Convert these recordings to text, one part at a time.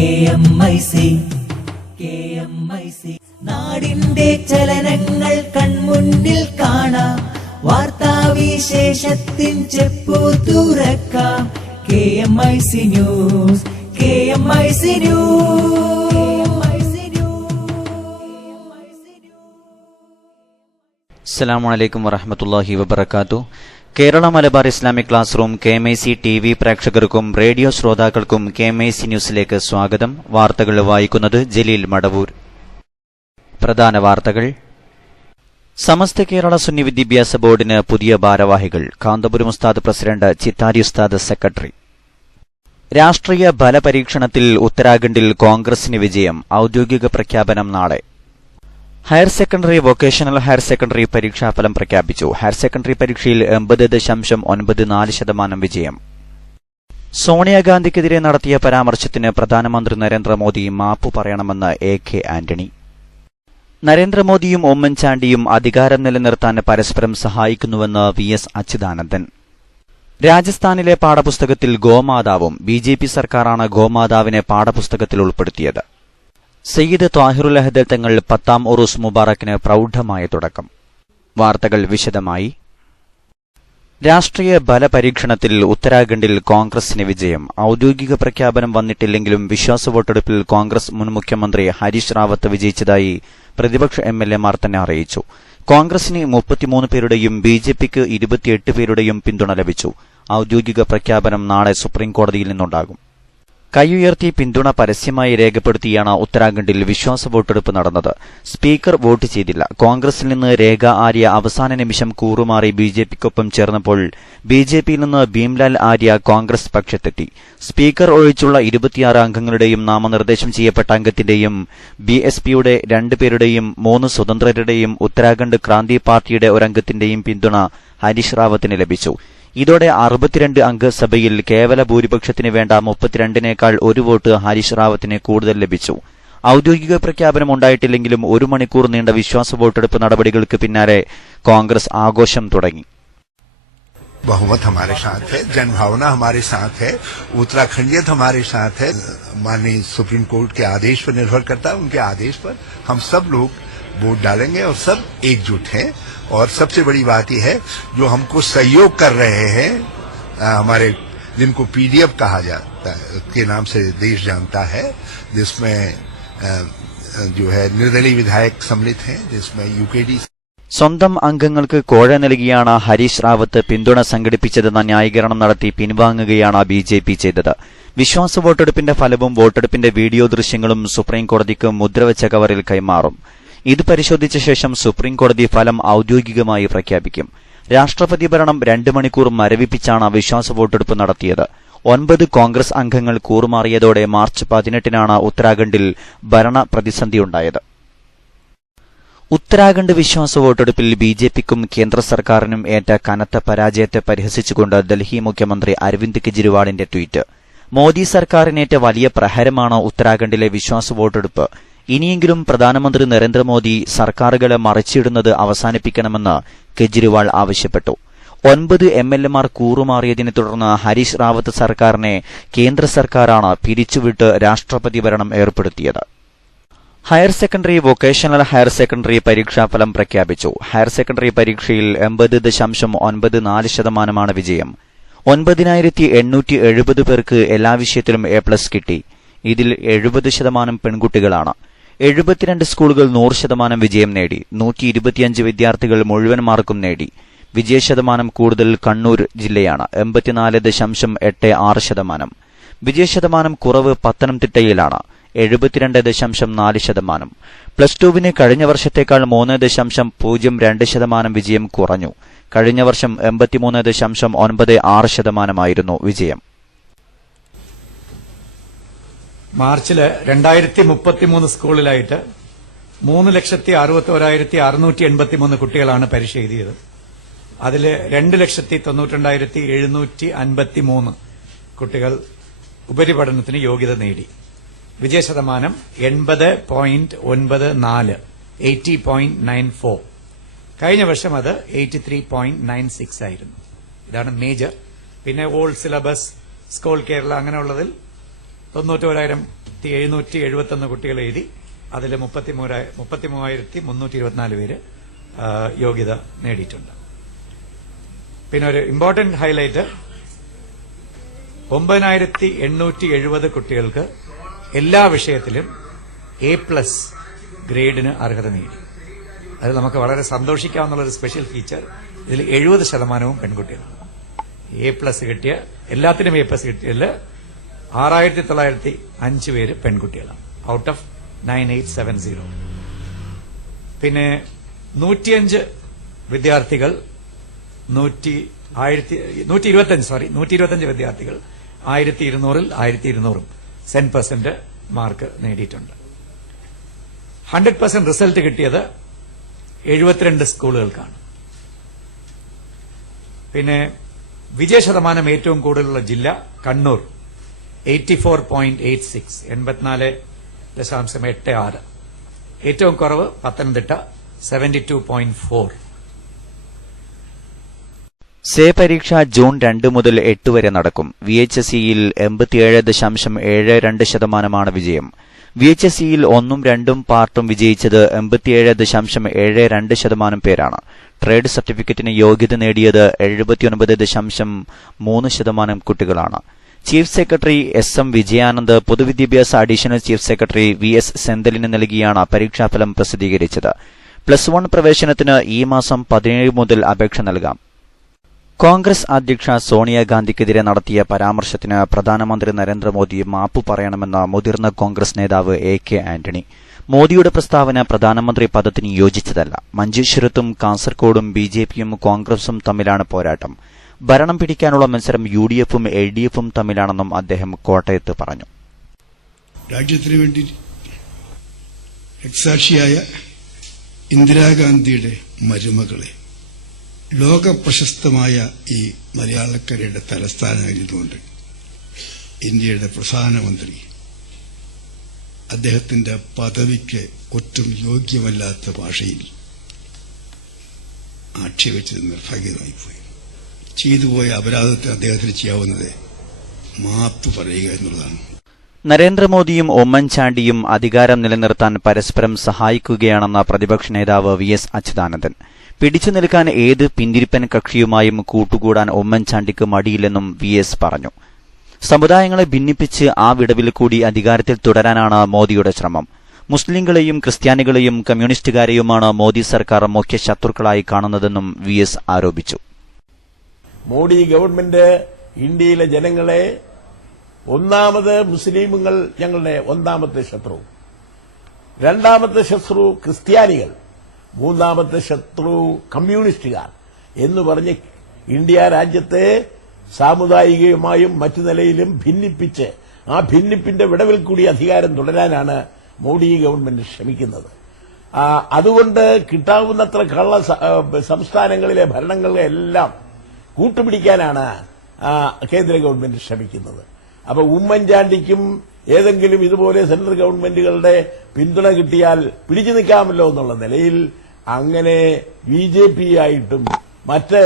KMIC നാടിന്റെ ചലനങ്ങൾ കൺമുന്നിൽ കാണാം, വാർത്താവിശേഷത്തിൻ ചെപ്പു തുറക്കാം. KMIC news. അസ്സലാമു അലൈക്കും വറഹ്മത്തുള്ളാഹി വബറകാതുഹു. Kerala Malabar Islamic class room KMIC TV പ്രേക്ഷകർക്കും റേഡിയോ ശ്രോതാക്കൾക്കും KMIC ന്യൂസിലേക്ക് സ്വാഗതം. വാർത്തകൾ വായിക്കുന്നത് ജലീൽ മടവൂർ. പ്രധാന വാർത്തകൾ. സമസ്ത കേരള സുന്നി വിദ്യാഭ്യാസ ബോർഡിന് പുതിയ ഭാരവാഹികൾ. കാന്തപുരം ഉസ്താദ് പ്രസിഡന്റ്, ചിത്താരി ഉസ്താദ് സെക്രട്ടറി. രാഷ്ട്രീയ ബലപരീക്ഷണത്തിൽ ഉത്തരാഖണ്ഡിൽ കോൺഗ്രസിന് വിജയം. ഔദ്യോഗിക പ്രഖ്യാപനം നാളെ. Higher secondary, vocational higher secondary പരീക്ഷാഫലം പ്രഖ്യാപിച്ചു. ഹയർ സെക്കൻഡറി പരീക്ഷയിൽ 80.94% വിജയം. സോണിയാഗാന്ധിക്കെതിരെ നടത്തിയ പരാമർശത്തിന് പ്രധാനമന്ത്രി നരേന്ദ്രമോദി മാപ്പു പറയണമെന്ന് AK ആന്റണി. നരേന്ദ്രമോദിയും ഉമ്മൻചാണ്ടിയും അധികാരം നിലനിർത്താൻ പരസ്പരം സഹായിക്കുന്നുവെന്ന് VS അച്യുതാനന്ദൻ. രാജസ്ഥാനിലെ പാഠപുസ്തകത്തിൽ ഗോമാതാവും. BJP സർക്കാരാണ് ഗോമാതാവിനെ പാഠപുസ്തകത്തിൽ ഉൾപ്പെടുത്തിയത്. സയ്യിദ് ത്വാഹിറുൽ അഹദൽ തങ്ങൾ 10ാം ഉറൂസ് മുബാറക്കിന് പ്രൗഢമായ തുടക്കം. വാർത്തകൾ വിശദമായി. രാഷ്ട്രീയ ബലപരീക്ഷണത്തിൽ ഉത്തരാഖണ്ഡിൽ കോൺഗ്രസിന് വിജയം. ഔദ്യോഗിക പ്രഖ്യാപനം വന്നിട്ടില്ലെങ്കിലും വിശ്വാസ വോട്ടെടുപ്പിൽ കോൺഗ്രസ് മുൻ മുഖ്യമന്ത്രി ഹരീഷ് റാവത്ത് വിജയിച്ചതായി പ്രതിപക്ഷ MLA മാർ തന്നെ അറിയിച്ചു. കോൺഗ്രസിന് 33 പേരുടെയും BJPക്ക് 28 പേരുടെയും പിന്തുണ ലഭിച്ചു. ഔദ്യോഗിക പ്രഖ്യാപനം നാളെ സുപ്രീംകോടതിയിൽ നിന്നുണ്ടാകും. കൈയുയർത്തി പിന്തുണ പരസ്യമായി രേഖപ്പെടുത്തിയാണ് ഉത്തരാഖണ്ഡിൽ വിശ്വാസ വോട്ടെടുപ്പ് നടന്നത്. സ്പീക്കർ വോട്ട് ചെയ്തില്ല. കോൺഗ്രസിൽ നിന്ന് രേഖ ആര്യ അവസാന നിമിഷം കൂറുമാറി BJPക്കൊപ്പം ചേർന്നപ്പോൾ BJPയിൽ നിന്ന് ഭീംലാൽ ആര്യ കോൺഗ്രസ് പക്ഷത്തെത്തി. സ്പീക്കർ ഒഴിച്ചുള്ള 26 അംഗങ്ങളുടെയും നാമനിർദ്ദേശം ചെയ്യപ്പെട്ട അംഗത്തിന്റെയും BSPയുടെ 2 പേരുടെയും 3 സ്വതന്ത്രരുടെയും ഉത്തരാഖണ്ഡ് ക്രാന്തി പാർട്ടിയുടെ ഒരംഗത്തിന്റെയും പിന്തുണ ഹരീഷ് റാവത്തിന് ലഭിച്ചു. ഇതോടെ 62 അംഗ സഭയിൽ കേവല ഭൂരിപക്ഷത്തിന് വേണ്ട 32നേക്കാൾ 1 വോട്ട് ഹരീഷ് റാവത്തിന് കൂടുതൽ ലഭിച്ചു. ഔദ്യോഗിക പ്രഖ്യാപനം ഉണ്ടായിട്ടില്ലെങ്കിലും 1 മണിക്കൂർ നീണ്ട വിശ്വാസ വോട്ടെടുപ്പ് നടപടികൾക്ക് പിന്നാലെ കോൺഗ്രസ് ആഘോഷം തുടങ്ങി. बहुमत हमारे साथ है, जनभावना हमारे साथ है, उत्तराखंडियत हमारे साथ है. माननीय सुप्रीम कोर्ट के आदेश पर निर्भर करता है. उनके आदेश पर हम सब लोग वोट डालेंगे और सब एकजुट हैं. और सबसे बड़ी बात यह है जो हमको सहयोग कर रहे हैं, हमारे जिनको PDF कहा जाता है के नाम से देश जानता है, जिसमें जो है निर्दलीय विधायक सम्मिलित हैं, जिसमें UKD. സ്വന്തം അംഗങ്ങൾക്ക് കോഴ നൽകിയാണ് ഹരീഷ് റാവത്ത് പിന്തുണ സംഘടിപ്പിച്ചതെന്ന ന്യായീകരണം നടത്തി പിൻവാങ്ങുകയാണ് BJP ചെയ്തത്. വിശ്വാസ വോട്ടെടുപ്പിന്റെ ഫലവും വോട്ടെടുപ്പിന്റെ വീഡിയോ ദൃശ്യങ്ങളും സുപ്രീംകോടതിക്ക് മുദ്രവച്ച കവറിൽ കൈമാറും. ഇത് പരിശോധിച്ച ശേഷം സുപ്രീംകോടതി ഫലം ഔദ്യോഗികമായി പ്രഖ്യാപിക്കും. രാഷ്ട്രപതി ഭരണം 2 മണിക്കൂർ മരവിപ്പിച്ചാണ് വിശ്വാസ വോട്ടെടുപ്പ് നടത്തിയത്. 9 കോൺഗ്രസ് അംഗങ്ങൾ കൂറുമാറിയതോടെ മാർച്ച് 18നാണ് ഉത്തരാഖണ്ഡിൽ ഭരണ പ്രതിസന്ധിയുണ്ടായത്. ഉത്തരാഖണ്ഡ് വിശ്വാസ വോട്ടെടുപ്പിൽ BJPക്കും കേന്ദ്ര സർക്കാരിനും ഏറ്റ കനത്ത പരാജയത്തെ പരിഹസിച്ചുകൊണ്ട് ഡൽഹി മുഖ്യമന്ത്രി അരവിന്ദ് കെജ്രിവാളിന്റെ ട്വീറ്റ്. മോദി സർക്കാരിനേറ്റ വലിയ പ്രഹരമാണ് ഉത്തരാഖണ്ഡിലെ വിശ്വാസ വോട്ടെടുപ്പ്. ഇനിയെങ്കിലും പ്രധാനമന്ത്രി നരേന്ദ്രമോദി സർക്കാരുകളെ മറിച്ചിടുന്നത് അവസാനിപ്പിക്കണമെന്ന് കെജ്രിവാൾ ആവശ്യപ്പെട്ടു. 9 MLA മാർ കൂറുമാറിയതിനെ തുടർന്ന് ഹരീഷ് റാവത്ത് സർക്കാരിനെ കേന്ദ്ര സർക്കാരാണ് പിരിച്ചുവിട്ട് രാഷ്ട്രപതി ഭരണം ഏർപ്പെടുത്തിയത്. Higher secondary, vocational higher secondary പരീക്ഷാഫലം പ്രഖ്യാപിച്ചു. ഹയർ സെക്കൻഡറി പരീക്ഷയിൽ 80.94% വിജയം. 9870 പേർക്ക് എല്ലാ വിഷയത്തിലും A+ കിട്ടി. ഇതിൽ 70% പെൺകുട്ടികളാണ്. 72 സ്കൂളുകൾ 100% വിജയം നേടി. 125 വിദ്യാർത്ഥികൾ മുഴുവൻ മാർക്കും നേടി. വിജയശതമാനം കൂടുതൽ കണ്ണൂർ ജില്ലയാണ്, 84.86%. വിജയശതമാനം കുറവ് പത്തനംതിട്ടയിലാണ്, 72.4%. +2വിന് കഴിഞ്ഞ വർഷത്തേക്കാൾ 3.02% വിജയം കുറഞ്ഞു. കഴിഞ്ഞ വർഷം 83.96% വിജയം. മാർച്ചിൽ 2033 സ്കൂളിലായിട്ട് 3,61,683 കുട്ടികളാണ് പരീക്ഷ എഴുതിയത്. അതിൽ 2,92,753 കുട്ടികൾ ഉപരിപഠനത്തിന് യോഗ്യത നേടി. വിജയശതമാനം 80.94, 80.94. കഴിഞ്ഞ വർഷം അത് 83.96 ആയിരുന്നു. ഇതാണ് മേജർ. പിന്നെ ഓൾഡ് സിലബസ്, സ്കൂൾ കേരള അങ്ങനെയുള്ളതിൽ 91,771 കുട്ടികൾ എഴുതി. അതിൽ 33,324 പേര് യോഗ്യത നേടിയിട്ടുണ്ട്. പിന്നെ ഒരു ഇമ്പോർട്ടന്റ് ഹൈലൈറ്റ്, 9,870 കുട്ടികൾക്ക് എല്ലാ വിഷയത്തിലും A+ ഗ്രേഡിന് അർഹത നേടി. അത് നമുക്ക് വളരെ സന്തോഷിക്കാവുന്ന ഒരു സ്പെഷ്യൽ ഫീച്ചർ. ഇതിൽ 70% പെൺകുട്ടികളാണ്. A+ കിട്ടിയ എല്ലാത്തിനും A+ കിട്ടിയതിൽ 6,905 പേര് പെൺകുട്ടികളാണ്, ഔട്ട് ഓഫ് 9,870. പിന്നെ 105 വിദ്യാർത്ഥികൾ 125 വിദ്യാർത്ഥികൾ 1,200-ൽ 1,200 100% മാർക്ക് നേടിയിട്ടുണ്ട്. 100% റിസൾട്ട് കിട്ടിയത് 72 സ്കൂളുകൾക്കാണ്. പിന്നെ വിജയശതമാനം ഏറ്റവും കൂടുതലുള്ള ജില്ല കണ്ണൂർ, 84.86, 84.86. ഏറ്റവും കുറവ് പത്തനംതിട്ട, 72.4. സേ പരീക്ഷ ജൂൺ 2 മുതൽ 8 വരെ നടക്കും. VHSEയിൽ 87.72% വിജയം. VHSEയിൽ 1ഉം 2ഉം പാർട്ടും വിജയിച്ചത് 87.72% പേരാണ്. ട്രേഡ് സർട്ടിഫിക്കറ്റിന് യോഗ്യത നേടിയത് 79.3% കുട്ടികളാണ്. ചീഫ് സെക്രട്ടറി SM വിജയാനന്ദ് പൊതുവിദ്യാഭ്യാസ അഡീഷണൽ ചീഫ് സെക്രട്ടറി VS സെന്തലിന് നൽകിയാണ് പരീക്ഷാഫലം പ്രസിദ്ധീകരിച്ചത്. +1 പ്രവേശനത്തിന് ഈ മാസം 17 മുതൽ അപേക്ഷ നൽകാം. കോൺഗ്രസ് അധ്യക്ഷ സോണിയാഗാന്ധിക്കെതിരെ നടത്തിയ പരാമർശത്തിന് പ്രധാനമന്ത്രി നരേന്ദ്രമോദി മാപ്പു പറയണമെന്ന് മുതിർന്ന കോൺഗ്രസ് നേതാവ് AK ആന്റണി. മോദിയുടെ പ്രസ്താവന പ്രധാനമന്ത്രി പദത്തിന് യോജിച്ചതല്ല. മഞ്ചേശ്വരത്തും കാസർകോടും BJPയും കോൺഗ്രസും തമ്മിലാണ് പോരാട്ടം. ഭരണം പിടിക്കാനുള്ള മത്സരം UDFും LDFും തമ്മിലാണെന്നും അദ്ദേഹം കോട്ടയത്ത് പറഞ്ഞു. രാജ്യത്തിനു വേണ്ടി രക്തസാക്ഷിയായ ഇന്ദിരാഗാന്ധിയുടെ മരുമകളെ ലോക പ്രശസ്തമായ ഈ മലയാളക്കരയുടെ തലസ്ഥാനമായിരുന്നുകൊണ്ട് ഇന്ത്യയുടെ പ്രധാനമന്ത്രി അദ്ദേഹത്തിന്റെ പദവിക്ക് ഒട്ടും യോഗ്യമല്ലാത്ത ഭാഷയിൽ ആക്ഷേപിച്ചത് നിർഭാഗ്യമായിപ്പോയി. ചെയ്തുപോയ അപരാധത്തിന് അദ്ദേഹത്തിന് ചെയ്യാവുന്നത് മാപ്പ് പറയുക എന്നുള്ളതാണ്. നരേന്ദ്രമോദിയും ഉമ്മൻചാണ്ടിയും അധികാരം നിലനിർത്താൻ പരസ്പരം സഹായിക്കുകയാണെന്ന പ്രതിപക്ഷ നേതാവ് VS അച്യുതാനന്ദൻ. പിടിച്ചു നിൽക്കാൻ ഏത് പിന്തിരിപ്പൻ കക്ഷിയുമായും കൂട്ടുകൂടാൻ ഉമ്മൻചാണ്ടിക്ക് മടിയില്ലെന്നും VS പറഞ്ഞു. സമുദായങ്ങളെ ഭിന്നിപ്പിച്ച് ആ വിടവിൽ കൂടി അധികാരത്തിൽ തുടരാനാണ് മോദിയുടെ ശ്രമം. മുസ്ലിങ്ങളെയും ക്രിസ്ത്യാനികളെയും കമ്മ്യൂണിസ്റ്റുകാരെയുമാണ് മോദി സർക്കാർ മുഖ്യ ശത്രുക്കളായി കാണുന്നതെന്നും VS ആരോപിച്ചു. മോഡി ഗവൺമെന്റ് ഇന്ത്യയിലെ ജനങ്ങളെ ഒന്നാമത് മുസ്ലിമുകൾ ഞങ്ങളുടെ ഒന്നാമത്തെ ശത്രു, രണ്ടാമത്തെ ശത്രു ക്രിസ്ത്യാനികൾ, മൂന്നാമത്തെ ശത്രു കമ്മ്യൂണിസ്റ്റുകാർ എന്ന് പറഞ്ഞ് ഇന്ത്യ രാജ്യത്തെ സാമുദായികമായും മറ്റു നിലയിലും ഭിന്നിപ്പിച്ച് ആ ഭിന്നിപ്പിന്റെ വിടവിൽ കൂടി അധികാരം തുടരാനാണ് മോഡി ഗവൺമെന്റ് ശ്രമിക്കുന്നത്. അതുകൊണ്ട് കിട്ടാവുന്നത്ര കള്ള സംസ്ഥാനങ്ങളിലെ ഭരണങ്ങളെല്ലാം കൂട്ടുപിടിക്കാനാണ് കേന്ദ്ര ഗവൺമെന്റ് ശ്രമിക്കുന്നത്. അപ്പൊ ഉമ്മൻചാണ്ടിക്കും ഏതെങ്കിലും ഇതുപോലെ സെൻട്രൽ ഗവൺമെന്റുകളുടെ പിന്തുണ കിട്ടിയാൽ പിടിച്ചു നിൽക്കാമല്ലോ എന്നുള്ള നിലയിൽ അങ്ങനെ BJP ആയിട്ടും മറ്റ്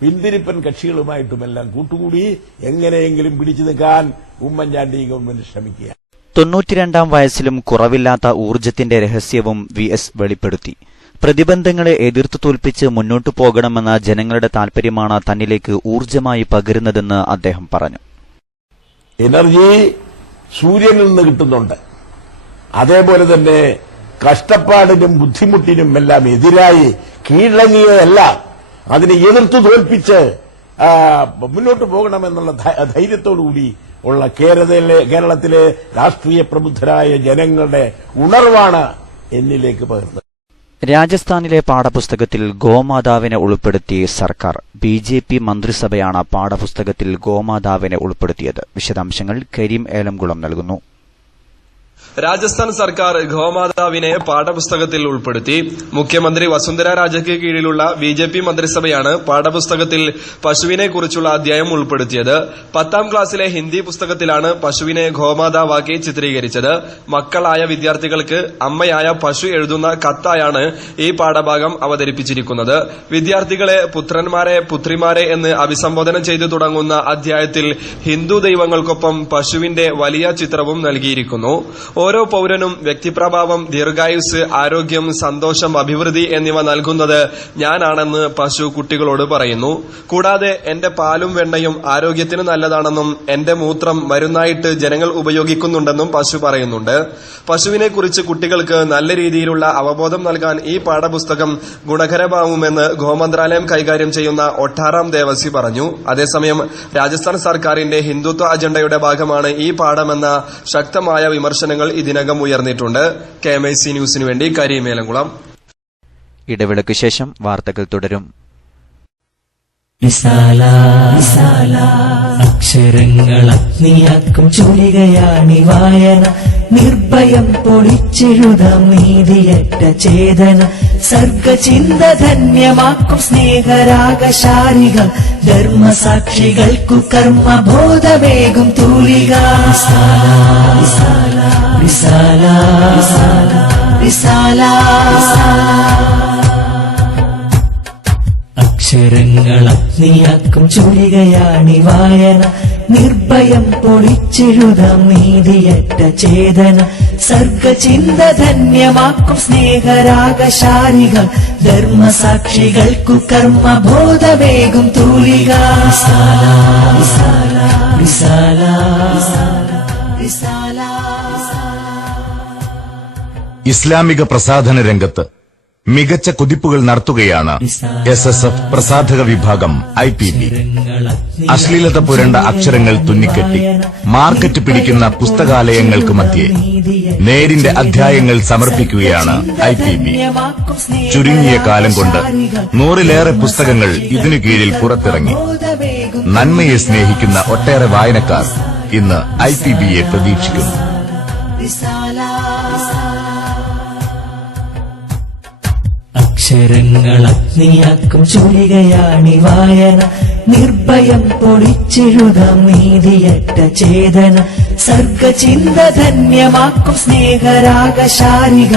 പിന്തിരിപ്പൻ കക്ഷികളുമായിട്ടുമെല്ലാം കൂട്ടുകൂടി എങ്ങനെയെങ്കിലും പിടിച്ചു നിൽക്കാൻ ഉമ്മൻചാണ്ടി ഗവൺമെന്റ് ശ്രമിക്കുക. 92-ാം വയസ്സിലും കുറവില്ലാത്ത ഊർജ്ജത്തിന്റെ രഹസ്യവും VS വെളിപ്പെടുത്തി. പ്രതിബന്ധങ്ങളെ എതിർത്തു തോൽപ്പിച്ച് മുന്നോട്ടു പോകണമെന്ന ജനങ്ങളുടെ താൽപര്യമാണ് തന്നിലേക്ക് ഊർജ്ജമായി പകരുന്നതെന്ന് അദ്ദേഹം പറഞ്ഞു. എനർജി സൂര്യനിൽ നിന്ന് കിട്ടുന്നുണ്ട്. അതേപോലെ തന്നെ കഷ്ടപ്പാടിനും ബുദ്ധിമുട്ടിനും എല്ലാം എതിരായി കീഴടങ്ങിയതല്ല, അതിനെ എതിർത്തു തോൽപ്പിച്ച് മുന്നോട്ട് പോകണമെന്നുള്ള ധൈര്യത്തോടുകൂടി ഉള്ള കേരളത്തിലെ രാഷ്ട്രീയ പ്രബുദ്ധരായ ജനങ്ങളുടെ ഉണർവാണ് എന്നിലേക്ക് പകർന്നത്. രാജസ്ഥാനിലെ പാഠപുസ്തകത്തിൽ ഗോമാതാവിനെ ഉൾപ്പെടുത്തി സർക്കാർ. BJP മന്ത്രിസഭയാണ് പാഠപുസ്തകത്തിൽ ഗോമാതാവിനെ ഉൾപ്പെടുത്തിയത്. വിശദാംശങ്ങൾ കരീം ഏലംകുളം നൽകുന്നു. രാജസ്ഥാൻ സർക്കാർ ഗോമാതാവിനെ പാഠപുസ്തകത്തിൽ ഉൾപ്പെടുത്തി. മുഖ്യമന്ത്രി വസുന്ധര രാജയ്ക്ക് കീഴിലുള്ള ബിജെപി മന്ത്രിസഭയാണ് പാഠപുസ്തകത്തിൽ പശുവിനെ കുറിച്ചുള്ള അധ്യായം ഉൾപ്പെടുത്തിയത്. 10ാം ക്ലാസ്സിലെ ഹിന്ദി പുസ്തകത്തിലാണ് പശുവിനെ ഗോമാതാവാക്കി ചിത്രീകരിച്ചത്. മക്കളായ വിദ്യാർത്ഥികൾക്ക് അമ്മയായ പശു എഴുതുന്ന കത്തായാണ് ഈ പാഠഭാഗം അവതരിപ്പിച്ചിരിക്കുന്നത്. വിദ്യാർത്ഥികളെ പുത്രന്മാരെ പുത്രിമാരെ എന്ന് അഭിസംബോധന ചെയ്തു തുടങ്ങുന്ന അധ്യായത്തിൽ ഹിന്ദു ദൈവങ്ങൾക്കൊപ്പം പശുവിന്റെ വലിയ ചിത്രവും നൽകിയിരിക്കുന്നു. ഓരോ പൌരനും വ്യക്തിപ്രഭാവം, ദീർഘായുസ്, ആരോഗ്യം, സന്തോഷം, അഭിവൃദ്ധി എന്നിവ നൽകുന്നത് ഞാനാണെന്ന് പശു കുട്ടികളോട് പറയുന്നു. കൂടാതെ എന്റെ പാലും വെണ്ണയും ആരോഗ്യത്തിന് നല്ലതാണെന്നും എന്റെ മൂത്രം മരുന്നായിട്ട് ജനങ്ങൾ ഉപയോഗിക്കുന്നുണ്ടെന്നും പശു പറയുന്നുണ്ട്. പശുവിനെക്കുറിച്ച് കുട്ടികൾക്ക് നല്ല രീതിയിലുള്ള അവബോധം നൽകാൻ ഈ പാഠപുസ്തകം ഗുണകരമാവുമെന്ന് ഗോമന്ത്രാലയം കൈകാര്യം ചെയ്യുന്ന ഒട്ടാറാം ദേവസി പറഞ്ഞു. അതേസമയം രാജസ്ഥാൻ സർക്കാരിന്റെ ഹിന്ദുത്വ അജണ്ടയുടെ ഭാഗമാണ് ഈ പാഠമെന്ന ശക്തമായ വിമർശനങ്ങൾ ഇതിനകം ഉയർന്നിട്ടുണ്ട്. KMIC ന്യൂസിനു വേണ്ടി കരീമേലംകുളം. ഇടവേളയ്ക്ക് ശേഷം വാർത്തകൾ തുടരും. അക്ഷരങ്ങൾ അഗ്നിയാക്കും ചുരികയാണി വായന, നിർഭയം പൊളിച്ചെഴുതാം നീതിയറ്റ ചേതന, സർഗചിന്ത ധന്യമാക്കും സ്നേഹരാഗശാരിക, ധർമ്മസാക്ഷികൾക്കു കർമ്മബോധമേകും തൂലിക. അക്ഷരങ്ങൾ അഗ്നിയാക്കും ചുരികയാണി വായന, നിർഭയം പൊളിച്ചെഴുതാം നീതിയറ്റ ചേതന, സർഗചിന്ത ധന്യമാക്കും സ്നേഹരാഗശാരിക, ധർമ്മസാക്ഷികൾക്കു കർമ്മബോധമേകും തൂലിക. ഇസ്ലാമിക പ്രസാധന രംഗത്ത് മികച്ച കുതിപ്പുകൾ നടത്തുകയാണ് SSF പ്രസാധക വിഭാഗം IPB. അശ്ലീലത പുരണ്ട അക്ഷരങ്ങൾ തുന്നിക്കെട്ടി മാർക്കറ്റ് പിടിക്കുന്ന പുസ്തകാലയങ്ങൾക്ക് മധ്യേ നേരിന്റെ അധ്യായങ്ങൾ സമർപ്പിക്കുകയാണ് IPB. ചുരുങ്ങിയ കാലം കൊണ്ട് 100-ലേറെ പുസ്തകങ്ങൾ ഇതിനു കീഴിൽ പുറത്തിറങ്ങി. നന്മയെ സ്നേഹിക്കുന്ന ഒട്ടേറെ വായനക്കാർ ഇന്ന് IPBയെ പ്രതീക്ഷിക്കുന്നു. അക്ഷരങ്ങൾ അഗ്നിയാക്കും ചുരികയാണി വായന, നിർഭയം പൊളിച്ചെഴുതാം നീതിയറ്റ ചേതന, സർഗചിന്ത ധന്യമാക്കും സ്നേഹരാഗശാരിക,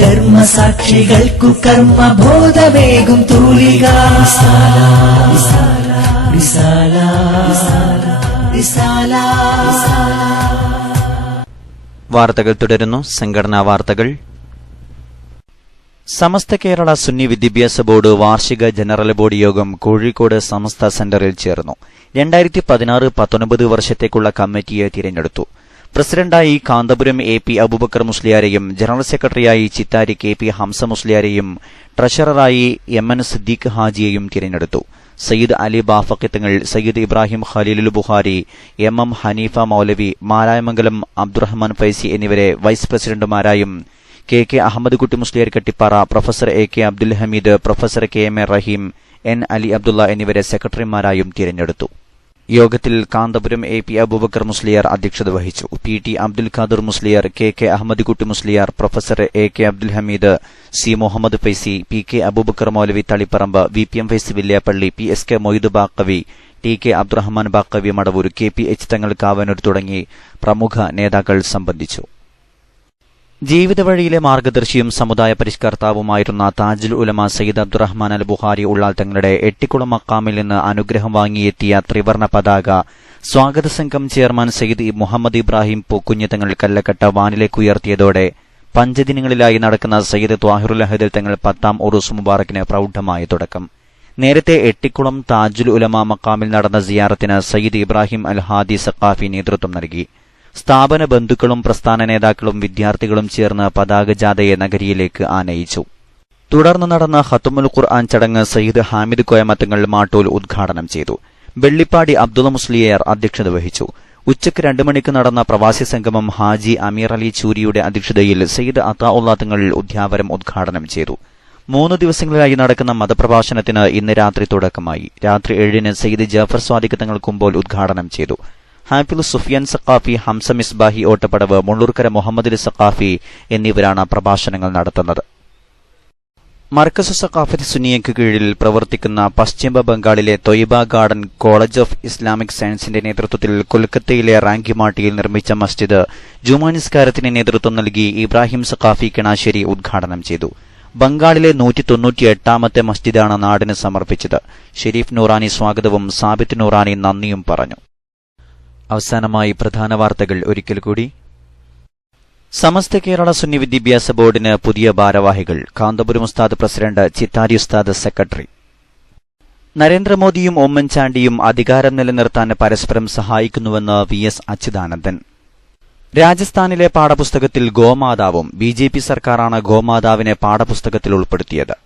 ധർമ്മസാക്ഷികൾക്കു കർമ്മബോധമേകും തൂലിക. വാർത്തകൾ തുടരുന്നു. സംഘടനാ വാർത്തകൾ. സമസ്ത കേരള സുന്നി വിദ്യാഭ്യാസ ബോർഡ് വാർഷിക ജനറൽ ബോഡി യോഗം കോഴിക്കോട് സമസ്ത സെന്ററിൽ ചേർന്നു. 2016-19 വർഷത്തേക്കുള്ള കമ്മിറ്റിയെ തിരഞ്ഞെടുത്തു. പ്രസിഡന്റായി കാന്തപുരം AP അബൂബക്കർ മുസ്ലിയാരെയും ജനറൽ സെക്രട്ടറിയായി ചിത്താരി KP ഹംസ മുസ്ലിയാരെയും ട്രഷററായി MN സിദ്ദീഖ് ഹാജിയെയും തിരഞ്ഞെടുത്തു. സയ്യിദ് അലി ബാഫഖിത്തങ്ങൾ, സയ്യിദ് ഇബ്രാഹിം ഖലീലുൽ ബുഖാരി, MM ഹനീഫ മൗലവി, മാരായമംഗലം അബ്ദുറഹ്മാൻ ഫൈസി എന്നിവരെ vice പ്രസിഡന്റുമാരായും KK Ahmed Kutty Musliyar Kattippara, professor AK Abdul Hameed, professor KMA Raheem, N Ali Abdulla എന്നിവരെ സെക്രട്ടറിമാരായും തിരഞ്ഞെടുത്തു. യോഗത്തിൽ കാന്തപുരം AP അബൂബക്കർ മുസ്ലിയാർ അധ്യക്ഷത വഹിച്ചു. PT Abdul Khader Musliyar, KK Ahmed Kutty Musliyar, professor AK Abdul Hameed, C Muhammad Faizy, PK Abubacker Moulavi Thaliparamba, VPM Faizy Villiappally, PSK Moid Baqavi, TK Abdurahman Baqavi Madavoor, KPH Thangal Kavanur തുടങ്ങി പ്രമുഖ നേതാക്കൾ സംബന്ധിച്ചു. ജീവിതവഴിയിലെ മാർഗദർശിയും സമുദായ പരിഷ്കർത്താവുമായിരുന്ന താജുൽ ഉലമ സയ്യിദ് അബ്ദുറഹ്മാൻ അൽ ബുഖാരി ഉള്ളാൽ തങ്ങളുടെ എട്ടിക്കുളം മക്കാമിൽ നിന്ന് അനുഗ്രഹം വാങ്ങിയെത്തിയ ത്രിവർണ പതാക സ്വാഗത സംഘം ചെയർമാൻ സയ്യിദ് മുഹമ്മദ് ഇബ്രാഹിം പൂക്കുഞ്ഞ് തങ്ങൾ കല്ലക്കട്ട വാനിലേക്കുയർത്തിയതോടെ പഞ്ചദിനങ്ങളിലായി നടക്കുന്ന സയ്യിദ് ത്വാഹിറുൽ അഹദൽ തങ്ങൾ 10ാം ഉറൂസ് മുബാറക്കിന് പ്രൌഢമായ തുടക്കം. നേരത്തെ എട്ടിക്കുളം താജുൽ ഉലമ മക്കാമിൽ നടന്ന സിയാറത്തിന് സയ്യിദ് ഇബ്രാഹിം അൽ ഹാദി സഖാഫി നേതൃത്വം നൽകി. സ്ഥാപന ബന്ധുക്കളും പ്രസ്ഥാന നേതാക്കളും വിദ്യാർത്ഥികളും ചേർന്ന് പതാക ജാഥയെ നഗരിയിലേക്ക് ആനയിച്ചു. തുടർന്ന് നടന്ന ഖത്മുൽ ഖുർആൻ ചടങ്ങ് സയ്യിദ് ഹാമിദ് കോയമത്തങ്ങൾ മാട്ടൂൽ ഉദ്ഘാടനം ചെയ്തു. വെള്ളിപ്പാടി അബ്ദുള്ള മുസ്ലിയാർ അധ്യക്ഷത വഹിച്ചു. ഉച്ചയ്ക്ക് 2 മണിക്ക് നടന്ന പ്രവാസി സംഗമം ഹാജി അമീർ അലി ചൂരിയുടെ അധ്യക്ഷതയിൽ സയ്യിദ് അത്താഉള്ള തങ്ങൾ ഉദ്യാവരം ഉദ്ഘാടനം ചെയ്തു. 3 ദിവസങ്ങളിലായി നടക്കുന്ന മതപ്രഭാഷണത്തിന് ഇന്ന് രാത്രി തുടക്കമായി. രാത്രി 7-ന് സയ്യിദ് ജാഫർ സ്വാദിഖ് തങ്ങൾ കുമ്പോൾ ഉദ്ഘാടനം ചെയ്തു. ഹാഫിൽ സുഫിയാൻ സഖാഫി, ഹംസ മിസ്ബാഹി ഓട്ടപ്പടവ്, മുള്ളൂർക്കര മുഹമ്മദ് സഖാഫി എന്നിവരാണ് പ്രഭാഷണങ്ങൾ നടത്തുന്നത്. മർക്കസ് സഖാഫത്ത് സുന്നിയയ്ക്ക് കീഴിൽ പ്രവർത്തിക്കുന്ന പശ്ചിമ ബംഗാളിലെ Taiba garden college of Islamic സയൻസിന്റെ നേതൃത്വത്തിൽ കൊൽക്കത്തയിലെ റാങ്കിമാട്ടിയിൽ നിർമ്മിച്ച മസ്ജിദ് ജുമാ നിസ്കാരത്തിന് നേതൃത്വം നൽകി ഇബ്രാഹിം സഖാഫി കിണാശ്ശേരി ഉദ്ഘാടനം ചെയ്തു. ബംഗാളിലെ 198ാമത്തെ മസ്ജിദാണ് നാടിന് സമർപ്പിച്ചത്. ഷെരീഫ് നൂറാനി സ്വാഗതവും സാബിത്ത് നൂറാനി നന്ദിയും പറഞ്ഞു. അവസാനമായി പ്രധാന വാർത്തകൾ ഒരിക്കൽ കൂടി. സമസ്ത കേരള സുന്നി വിദ്യാഭ്യാസ ബോർഡിന് പുതിയ ഭാരവാഹികൾ. കാന്തപുരം ഉസ്താദ് പ്രസിഡന്റ്, ചിത്താരി ഉസ്താദ് സെക്രട്ടറി. നരേന്ദ്രമോദിയും ഉമ്മൻചാണ്ടിയും അധികാരം നിലനിർത്താൻ പരസ്പരം സഹായിക്കുന്നുവെന്ന് VS അച്യുതാനന്ദൻ. രാജസ്ഥാനിലെ പാഠപുസ്തകത്തിൽ ഗോമാതാവും. BJP സർക്കാരാണ് ഗോമാതാവിനെ പാഠപുസ്തകത്തിൽ ഉൾപ്പെടുത്തിയത്.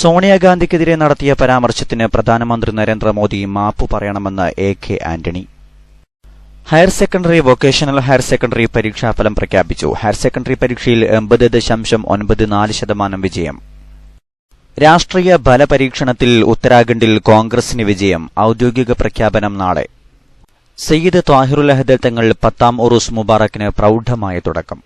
സോണിയാഗാന്ധിക്കെതിരെ നടത്തിയ പരാമർശത്തിന് പ്രധാനമന്ത്രി നരേന്ദ്രമോദി മാപ്പു പറയണമെന്ന് AK Antony. Higher secondary, vocational higher secondary പരീക്ഷാഫലം പ്രഖ്യാപിച്ചു. ഹയർ സെക്കൻഡറി പരീക്ഷയിൽ 80.94% വിജയം. രാഷ്ട്രീയ ബലപരീക്ഷണത്തിൽ ഉത്തരാഖണ്ഡിൽ കോൺഗ്രസിന് വിജയം. ഔദ്യോഗിക പ്രഖ്യാപനം നാളെ. സയ്യിദ് ത്വാഹിറുൽ അഹദൽ തങ്ങൾ 10ാം ഉറൂസ് മുബാറക്കിന് പ്രൌഢമായ തുടക്കം.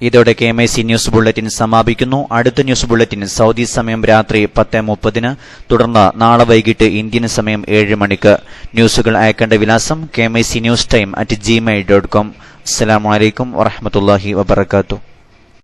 ഇതോടെ KMIC ന്യൂസ് ബുള്ളറ്റിൻ സമാപിക്കുന്നു. അടുത്ത ന്യൂസ് ബുള്ളറ്റിൻ സൗദി സമയം രാത്രി 10:30, തുടർന്ന് നാളെ വൈകിട്ട് ഇന്ത്യൻ സമയം 7 മണിക്ക്. ന്യൂസുകൾ അയക്കേണ്ട വിലാസം KMIC News Time @gmail.com. അസ്സലാമു അലൈക്കും വറഹ്മത്തുള്ളാഹി വബറകാതുഹു.